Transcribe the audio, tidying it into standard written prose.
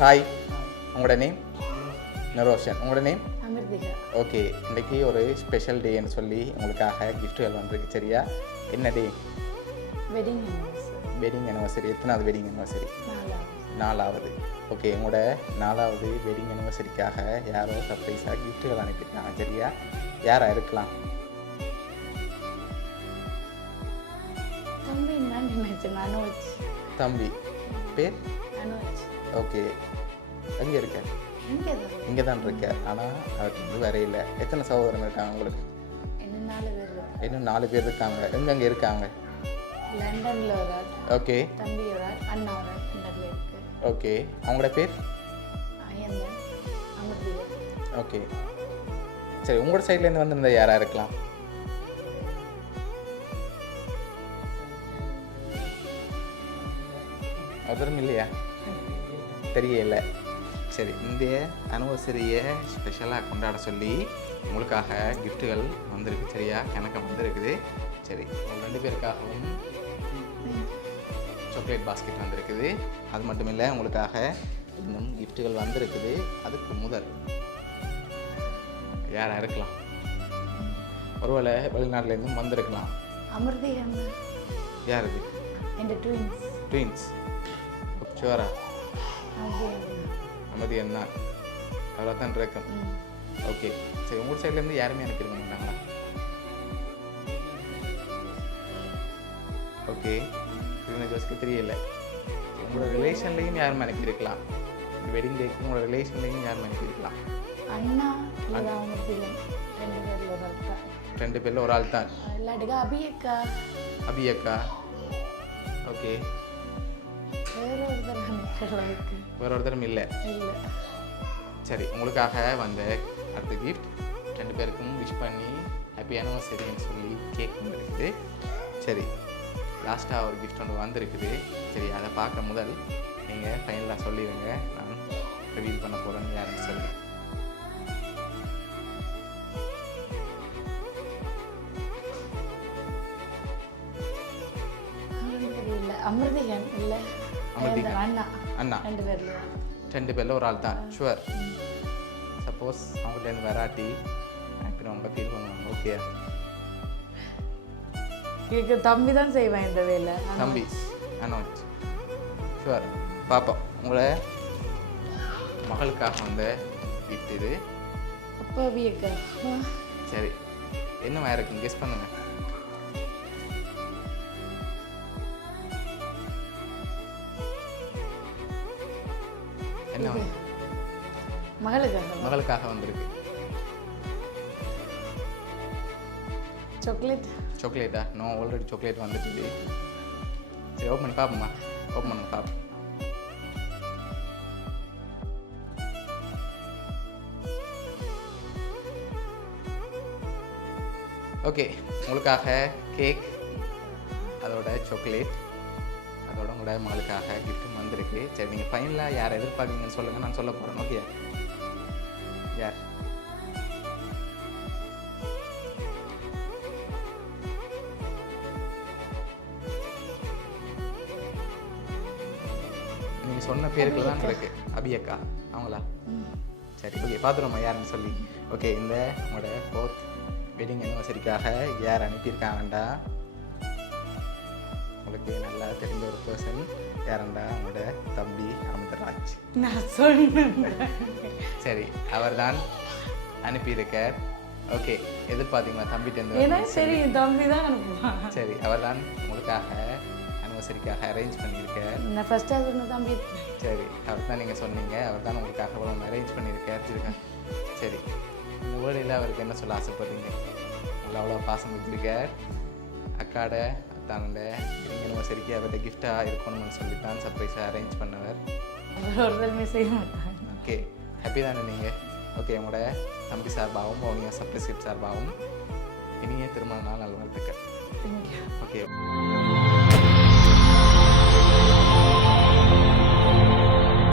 Hi, உங்களோட name? நரோஷன். உங்களோட name? அமிர்திகா. Okay, இன்றைக்கி ஒரு ஸ்பெஷல் டேன்னு சொல்லி உங்களுக்காக கிஃப்ட்டுகள் வந்திருக்கு. சரியா? என்ன day? Wedding anniversary. Wedding anniversary. எத்தனாவது வெட்டிங் அனிவர்சரி? 4வது. ஓகே, உங்களோட 4வது வெட்டிங் அனிவர்சரிக்காக யாரோ சர்ப்ரைஸாக கிஃப்ட்டுகள் அனுப்பியிருக்காங்க. சரியா? யாராக இருக்கலாம்? தம்பி நான் நினைச்சேன். அனுவச். தம்பி பேர்? அனுவச். ஓகே, எங்கே இருக்க? இங்கே தான் இருக்க. ஆனால் அவருக்கு வந்து வேற இல்லை. எத்தனை சகோதரன் இருக்காங்க உங்களுக்கு? இன்னும் 4 பேர். இன்னும் 4 பேர் இருக்காங்க. எங்கெங்கே இருக்காங்க? லண்டனில் ஒரு ஆள். ஓகே. தம்பி ஒரு ஆள், அண்ணா ஒரு ஆள் லண்டனில் இருக்கு. ஓகே, அவங்களோட பேர்? அயந்தன், அமிர்திகா. ஓகே, சரி. உங்களோட சைட்லேருந்து வந்திருந்த யாராக இருக்கலாம்? ஒருத்தரும் இல்லையா? தெரியல. சரி, இந்த அனிவர்சரியை ஸ்பெஷலாக கொண்டாட சொல்லி உங்களுக்காக கிஃப்ட்டுகள் வந்திருக்கு. சரியா? கணக்கம் வந்திருக்குது. சரி, உங்கள் 2 பேருக்காகவும் சாக்லேட் பாஸ்கெட் வந்திருக்குது. அது மட்டும் இல்லை, உங்களுக்காக இன்னும் கிஃப்ட்டுகள் வந்திருக்குது. அதுக்கு முதல் யாராக இருக்கலாம்? ஒருவேளை வெளிநாட்டிலேருந்தும் வந்திருக்கலாம். அமிர்திகா. யார் இது? என் ட்வின்ஸ். ட்வின்ஸ். ஷுவரா? அமதி என்ன அவ்வளோ தான் இருக்கும். ஓகே, சரி. உங்கள் சைட்லேருந்து யாருமே எனக்கு இருக்க மாட்டாங்களா? ஓகே, இது ஜோஸ்க்கு தெரியல. உங்களோட ரிலேஷன்லேயும் யாரும் எனக்கு இருக்கலாம். வெட்டிங் டேக்கு உங்களோட ரிலேஷன்லேயும் யாரும் எனக்கு இருக்கலாம். அண்ணா இல்லை அமிர்திகா. 2 பேரில் ஒரு ஆள் தான். 2 பேரில் ஒரு ஆள் தான். இல்லாட்டிக்கா அபியக்கா. அபியக்கா. ஓகே, வேற ஒருத்தர் நினைக்கிறதுக்கு வேற ஒருத்தரும் இல்லை. இல்லை. சரி, உங்களுக்காக வந்த அடுத்த கிஃப்ட் 2 பேருக்கும் விஷ் பண்ணி ஹாப்பி அனிவர்சரின்னு சொல்லி கேக் வந்துருக்குது. சரி, லாஸ்ட்டாக ஒரு கிஃப்ட் ஒன்று வந்திருக்குது. சரி, அதை பார்க்க முதல் நீங்கள் ஃபைனலாக சொல்லிடுங்க. நான் ரிவீல் பண்ண போகிறேன்னு யாருன்னு சொல்லி. இல்லை அமிர்திகன். இல்லை அமிர்திகா. அண்ணா. அண்ணா. 2 பேரில் 2 பேரில் ஒரு ஆள் தான். ஷுவர். சப்போஸ் அவங்கள்டேருந்து வெராட்டி அப்படி அவங்க ஃபீல் பண்ணுவாங்க. ஓகே, இதுக்கு தம்பி தான் செய்வேன் இந்த வேலை. தம்பி அனோஜ். ஷுவர். பார்ப்போம். உங்களை மகளுக்காக வந்த கிஃப்ட் இது. அப்பா அபியக்கா. சரி, என்னவா இருக்குன்னு கெஸ் பண்ணுங்க. என்ன? மகளுக்காக வந்திருக்கு. சாக்லேட். சாக்லேட்டா? நோ, ஆல்ரெடி சாக்லேட் வந்துட்டு. சரி, ஓப்பன் பண்ணி பார்ப்போம்மா. ஓப்பன் பண்ணி பார்ப்போம். ஓகே, உங்களுக்காக கேக், அதோட சாக்லேட், அதோட உங்களோட மகளுக்காக கிஃப்ட்டும் வந்திருக்கு. சரி, நீங்கள் ஃபைனலாக யார் எதிர்பார்க்குறீங்கன்னு சொல்லுங்கள். நான் சொல்ல போகிறேன். ஓகே, யார்? நீங்கள் சொன்ன பேருக்கு தான் இருக்கு. அபியக்கா அவங்களா? சரி, ஓகே, பார்த்துருவோம்மா யாருன்னு சொல்லி. ஓகே, இந்த உங்களோட 4th வெட்டிங் அனிவர்சரிக்காக யார் அனுப்பியிருக்காங்கண்டா, உங்களுக்கு நல்லா தெரிஞ்ச ஒரு பர்சன். யாருண்டா? உங்களோட தம்பி அமிர்தராஜ். நான் சொன்னேன். சரி, அவர் தான் அனுப்பியிருக்கார். ஓகே, எதிர்பார்த்தீங்களா தம்பிட்டேருந்து? ஏன்னா சரி, தம்பி தான் அனுப்புவான். சரி, அவர் தான் உங்களுக்காக அனிவர்சரிக்காக அரேஞ்ச் பண்ணியிருக்கார். நான் ஃபஸ்ட்டாக சொன்ன தம்பி. சரி, அவர் தான் நீங்கள் சொன்னீங்க. அவர் தான் உங்களுக்காக அவ்வளோ அரேஞ்ச் பண்ணியிருக்கார். சரி, இந்த வேலையில் அவருக்கு என்ன சொல்ல ஆசைப்படுறீங்க? உங்களை அவ்வளோ பாசம் வச்சிருக்கார். அக்காட தானோட அனிவர்சரிக்கு அவர்கிட்ட கிஃப்டாக இருக்கணும்னு சொல்லி தான் சர்ப்ரைஸாக அரேஞ்ச் பண்ணவர். ஒருத்தருமே செய்ய மாட்டாங்க. ஓகே, ஹாப்பி தானே நீங்கள்? ஓகே, உங்களோட தம்பி சார்பாகவும் அவங்க சர்ப்ரைஸ் கிஃப்ட் சார்பாகவும் இனிய திருமண நாள் நல்வாழ்த்துக்கள். Thank you. ஓகே.